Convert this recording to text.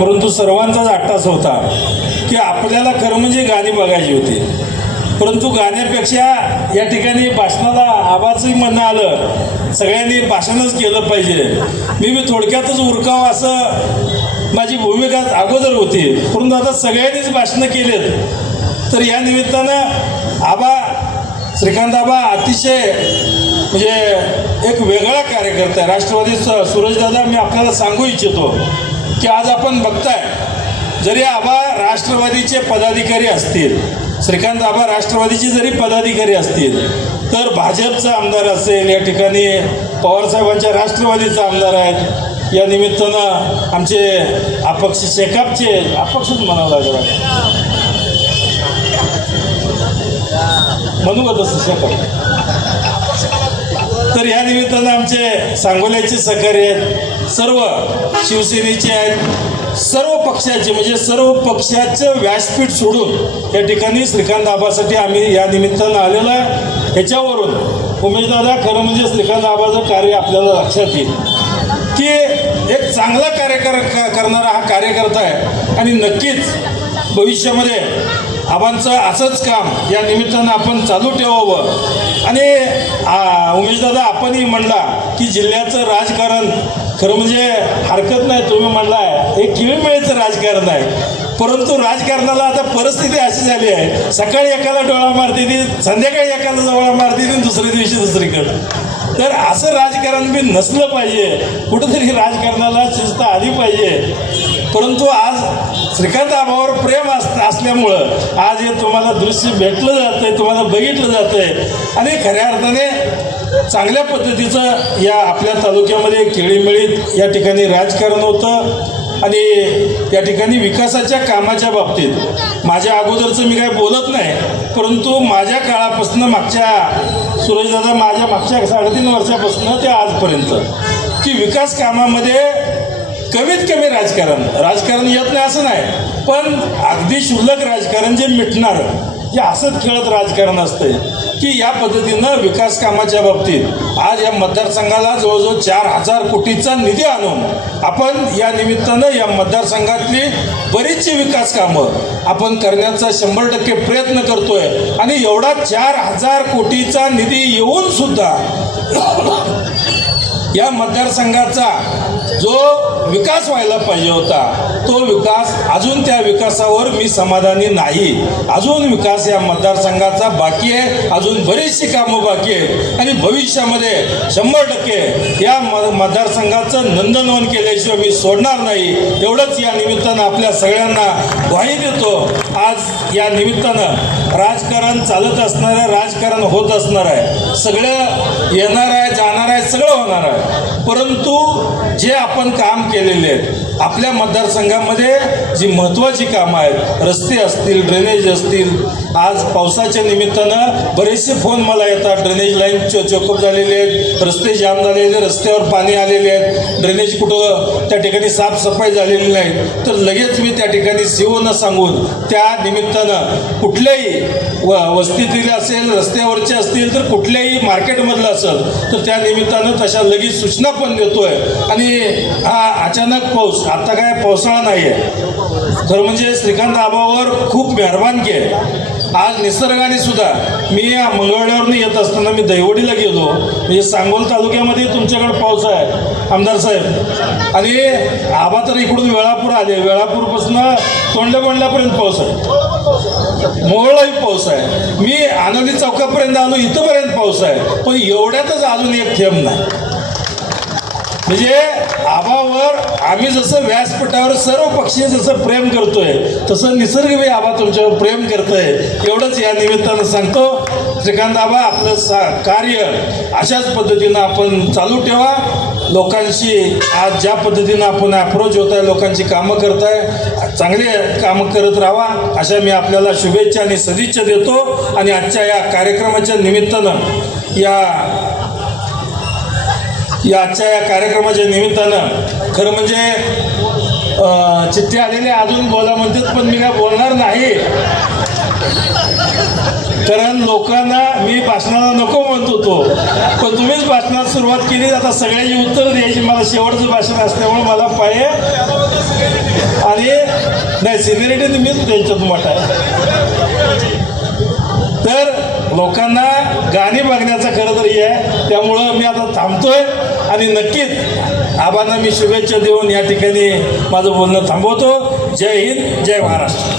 परंतु सर्वांचाच आट्टास होता की आपल्याला खरं म्हणजे गाणी बघायची होती. परंतु गाण्यापेक्षा या ठिकाणी भाषणाला आवाजही म्हणणं आलं. सगळ्यांनी भाषणच केलं पाहिजे. मी मी थोडक्यातच उरकावं असं माझी भूमिका अगोदर होती. परंतु आता सगळ्यांनीच भाषणं केलेत. तर या निमित्तानं आबा श्रीकांत आबा अतिशय म्हणजे एक वेगळा कार्यकर्ता आहे. राष्ट्रवादी सूरजदादा मी आपल्याला सांगू इच्छितो. की आज आपण बघताय जरी आबा राष्ट्रवादीचे पदाधिकारी असतील श्रीकांत आबा राष्ट्रवादीचे जरी पदाधिकारी असतील तर भाजपचा आमदार असेल या ठिकाणी पवारसाहेबांच्या राष्ट्रवादीचा आमदार आहेत. या निमित्तानं आमचे अपक्ष शेकापचे अपक्षच म्हणावं लागेल म्हणू का तसं शेकाप? तर या निमित्तानं आमचे सांगोल्याचे सहकारी आहेत सर्व शिवसेनेचे आहेत सर्व पक्षाचे म्हणजे सर्व पक्षाचं व्यासपीठ सोडून या ठिकाणी श्रीकांत आबासाठी आम्ही या निमित्तानं आलेलो आहे. ह्याच्यावरून उमेशदादा खरं म्हणजे श्रीकांत आबाचं कार्य आपल्याला लक्षात येईल की एक चांगला कार्यकर क- करणारा हा कार्यकर्ता आहे. आणि नक्कीच भविष्यामध्ये आबांचं असंच काम या निमित्तानं आपण चालू ठेवावं. आणि उमेशदादा आपणही म्हणला की जिल्ह्याचं राजकारण खरं म्हणजे हरकत नाही तुम्ही म्हणलाय. हे किळीमेळीचं राजकारण आहे. परंतु राजकारणाला आता परिस्थिती अशी झाली आहे. सकाळी एकाला डोळा मारते ती संध्याकाळी एकाला जवळ मारते ती दुसऱ्या दिवशी दुसरीकडं. तर असं राजकारण बी नसलं पाहिजे. कुठंतरी राजकारणाला शिस्त आली पाहिजे. परंतु आज श्रीकांत आबावर प्रेम अस असल्यामुळं आज हे तुम्हाला दृश्य भेटलं जातंय तुम्हाला बघितलं जातंय. आणि खऱ्या अर्थाने चांगल्या पद्धतीचं या आपल्या तालुक्यामध्ये केळीमेळीत या ठिकाणी राजकारण होतं आणि या ठिकाणी विकासाच्या कामाच्या बाबतीत. माझ्या अगोदरचं मी काय बोलत नाही परंतु माझ्या काळापासून मागच्या सूरजदादा माझ्या मागच्या साडेतीन वर्षापासून ते आजपर्यंत. की विकास कामामध्ये कमीत कमी राजकारण. राजकारण येत नाही असं नाही. पण अगदी क्षुल्लक राजकारण जे मिटणारं जे असंच खेळत राजकारण असते की या पद्धतीनं विकास कामाच्या बाबतीत आज या मतदारसंघाला जवळजवळ चार हजार कोटीचा निधी आणून आपण या निमित्तानं या मतदारसंघातली बरीचशी विकास कामं आपण करण्याचा शंभर टक्के प्रयत्न करतोय. आणि एवढा चार हजार कोटीचा निधी येऊन सुद्धा या मतदारसंघाचा जो विकास व्हायला पाहिजे होता तो विकास अजून त्या विकासावर मी समाधानी नाही. अजून विकास या मतदारसंघाचा बाकी आहे अजून बरीचशी कामं बाकी आहे आणि भविष्यामध्ये शंभर टक्के या मतदारसंघाचं नंदनवन केल्याशिवाय मी सोडणार नाही. एवढंच या निमित्तानं आपल्या सगळ्यांना ग्वाही देतो. आज या निमित्तानं राजकारण चालत असणार आहे राजकारण होत असणार आहे. सगळं येणार आहे जाणार आहे सगळं होणार आहे. परंतु जे आपण काम केलेले आहेत आपल्या मतदारसंघामध्ये जी महत्त्वाची कामं आहेत रस्ते असतील ड्रेनेज असतील आज पावसाच्या निमित्तानं बरेचसे फोन मला येतात. ड्रेनेज लाईन चो चोकअप झालेले आहेत रस्ते जाम झालेले आहेत, रस्त्यावर पाणी आलेले आहेत. ड्रेनेज कुठं त्या ठिकाणी साफसफाई झालेली नाही. तर लगेच मी त्या ठिकाणी सीओनं सांगून त्या निमित्तानं कुठल्याही व वस्तीतील असेल रस्त्यावरचे असतील तर कुठल्याही मार्केटमधलं असेल तर त्या निमित्तानं तशा लगेच सूचना पण देतोय. आणि हा अचानक पाऊस आता काय पावसाळा नाही आहे खरं म्हणजे श्रीकांत आबावर खूप मेहरबानगी आहे. आज निसर्गाने सुद्धा मी या मंगळवारनं येत असताना मी दैवडीला गेलो. म्हणजे सांगोल तालुक्यामध्ये तुमच्याकडे पाऊस आहे आमदार साहेब. आणि आबा तर इकडून वेळापूर आले. वेळापूरपासून तोंडबंडल्यापर्यंत पाऊस आहे. मोहळाही पाऊस आहे. मी आनंदी चौकापर्यंत आलो इथंपर्यंत पाऊस आहे. पण एवढ्यातच अजून एक थेंब नाही. म्हणजे आबावर आम्ही जसं व्यासपीठावर सर्व पक्षी जसं प्रेम करतोय तसं निसर्गवी आबा तुमच्यावर प्रेम करतोय. एवढंच या निमित्तानं सांगतो श्रीकांत आबा आपलं सा कार्य अशाच पद्धतीनं आपण चालू ठेवा. लोकांशी आज ज्या पद्धतीनं आपण अप्रोच होत आहे लोकांची कामं करताय चांगले कामं करत राहा. अशा मी आपल्याला शुभेच्छा आणि सदिच्छा देतो. आणि आजच्या या कार्यक्रमाच्या निमित्तानं या या आजच्या या कार्यक्रमाच्या निमित्तानं खरं म्हणजे चिठ्ठी आलेली अजून बोला म्हणतात पण मी काय बोलणार नाही. कारण लोकांना मी भाषणाला नको म्हणत होतो पण तुम्हीच भाषणात सुरुवात केली आता सगळ्यांची उत्तर द्यायची. मला शेवटचं भाषण असल्यामुळे मला पाहिजे आणि नाही सिनियरिटी मीच त्यांच्यात मोठा तर लोकांना गाणी बघण्याचा खरं तर हे आहे. त्यामुळं मी आता थांबतोय आणि नक्कीच आबांना मी शुभेच्छा देऊन या ठिकाणी माझं बोलणं थांबवतो. जय हिंद जय महाराष्ट्र.